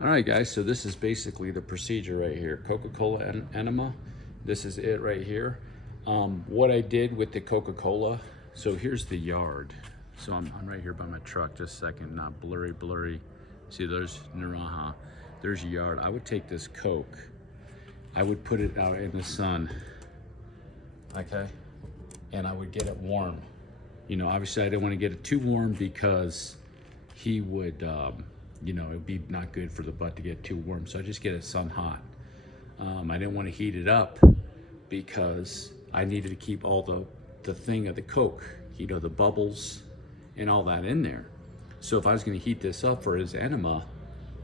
All right, guys, so this is basically the procedure right here. Coca-Cola enema. This is it right here. What I did with the Coca-Cola, so here's the yard. So I'm right here by my truck, just a second, not blurry. See, there's Naranja, there's yard. I would take this Coke, I would put it out in the sun, okay? And I would get it warm. You know, obviously I didn't want to get it too warm because he would, you know, it'd be not good for the butt to get too warm. So I just get it sun hot. I didn't want to heat it up because I needed to keep all the thing of the Coke, you know, the bubbles and all that in there. So if I was going to heat this up for his enema,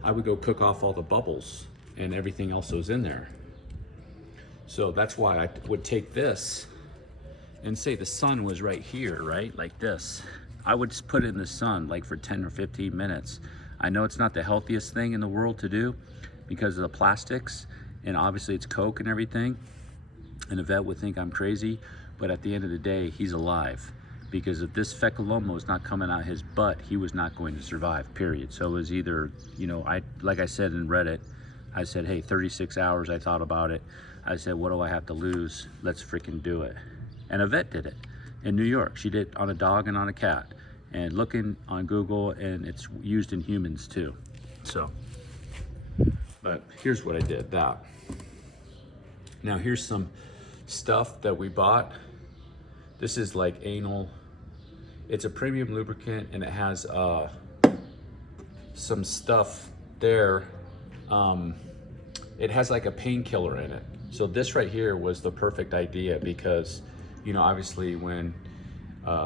I would go cook off all the bubbles and everything else that was in there. So that's why I would take this and say the sun was right here, right? Like this. I would just put it in the sun like for 10 or 15 minutes. I know it's not the healthiest thing in the world to do because of the plastics, and obviously it's Coke and everything. And a vet would think I'm crazy, but at the end of the day, he's alive. Because if this fecaloma was not coming out his butt, he was not going to survive, period. So it was either, you know, like I said in Reddit, I said, hey, 36 hours, I thought about it. I said, what do I have to lose? Let's freaking do it. And a vet did it in New York. She did it on a dog and on a cat. And looking on Google, and it's used in humans too. So, but here's what I did, that. Now here's some stuff that we bought. This is like anal. It's a premium lubricant and it has some stuff there. It has like a painkiller in it. So this right here was the perfect idea because, you know, obviously when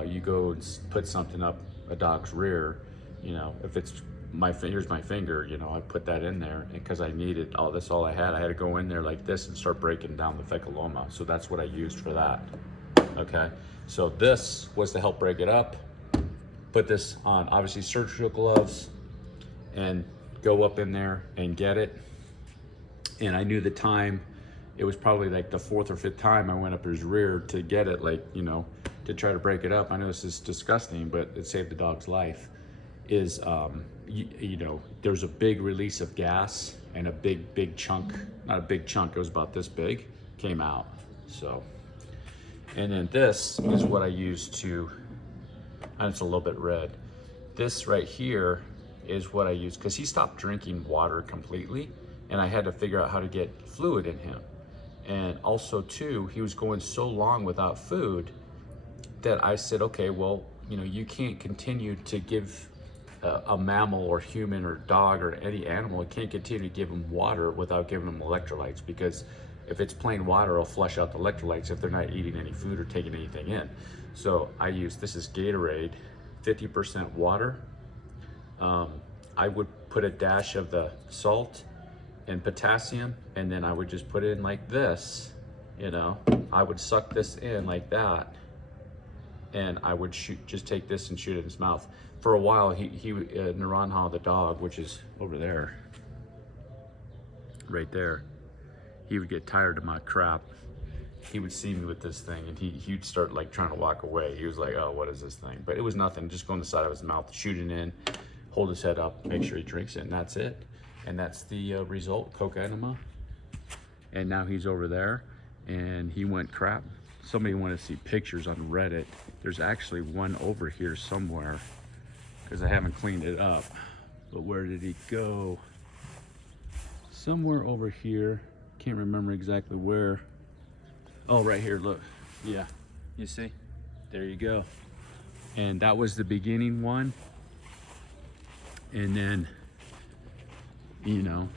you go and put something up a dog's rear, you know, if it's here's my finger, you know, I put that in there because I needed all I had to go in there like this and start breaking down the fecaloma. So that's what I used for that. Okay, so this was to help break it up. Put this on, obviously, surgical gloves and go up in there and get it. And I knew the time, it was probably like the 4th or 5th time I went up his rear to get it, like, you know, to try to break it up. I know this is disgusting, but it saved the dog's life. Is, you know, there's a big release of gas and a big chunk, not a big chunk, it was about this big, came out, so. And then this is what I use to, and it's a little bit red. This right here is what I use, because he stopped drinking water completely, and I had to figure out how to get fluid in him. And also too, he was going so long without food that I said, okay, well, you know, you can't continue to give a mammal or human or dog or any animal, it can't continue to give them water without giving them electrolytes, because if it's plain water, it'll flush out the electrolytes if they're not eating any food or taking anything in. So I use, this is Gatorade, 50% water. I would put a dash of the salt and potassium, and then I would just put it in like this, you know. I would suck this in like that, and I would just take this and shoot it in his mouth. For a while, Naranja, the dog, which is over there, right there, he would get tired of my crap. He would see me with this thing and he'd start like trying to walk away. He was like, oh, what is this thing? But it was nothing, just go on the side of his mouth, shoot it in, hold his head up, make sure he drinks it, and that's it. And that's the result, Coke enema. And now he's over there and he went crap. Somebody wanted to see pictures on Reddit. There's actually one over here somewhere because I haven't cleaned it up. But where did he go? Somewhere over here. Can't remember exactly where. Oh, right here, look. Yeah, you see? There you go. And that was the beginning one. And then, you know,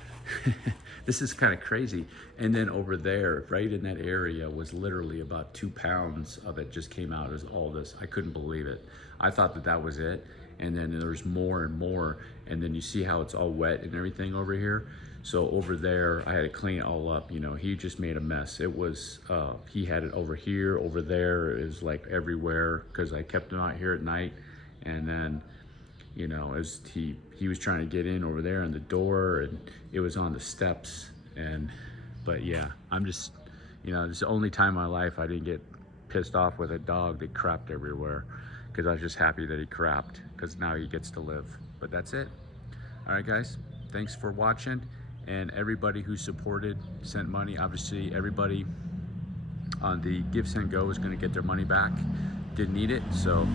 this is kind of crazy. And then over there, right in that area, was literally about 2 pounds of it just came out as all this. I couldn't believe it. I thought that that was it. And then there's more and more. And then you see how it's all wet and everything over here. So over there, I had to clean it all up. You know, he just made a mess. It was, he had it over here, over there. It was like everywhere because I kept him out here at night. And then, you know, as he was trying to get in over there in the door, and it was on the steps. But yeah, I'm just, you know, this is the only time in my life I didn't get pissed off with a dog that crapped everywhere, because I was just happy that he crapped, because now he gets to live. But that's it. All right, guys. thanks for watching, and everybody who supported, sent money. Obviously, everybody on the Give, Send, Go is going to get their money back. Didn't need it, so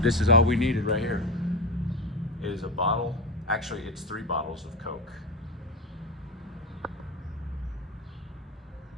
this is all we needed right here. It is a bottle. Actually, it's 3 bottles of Coke.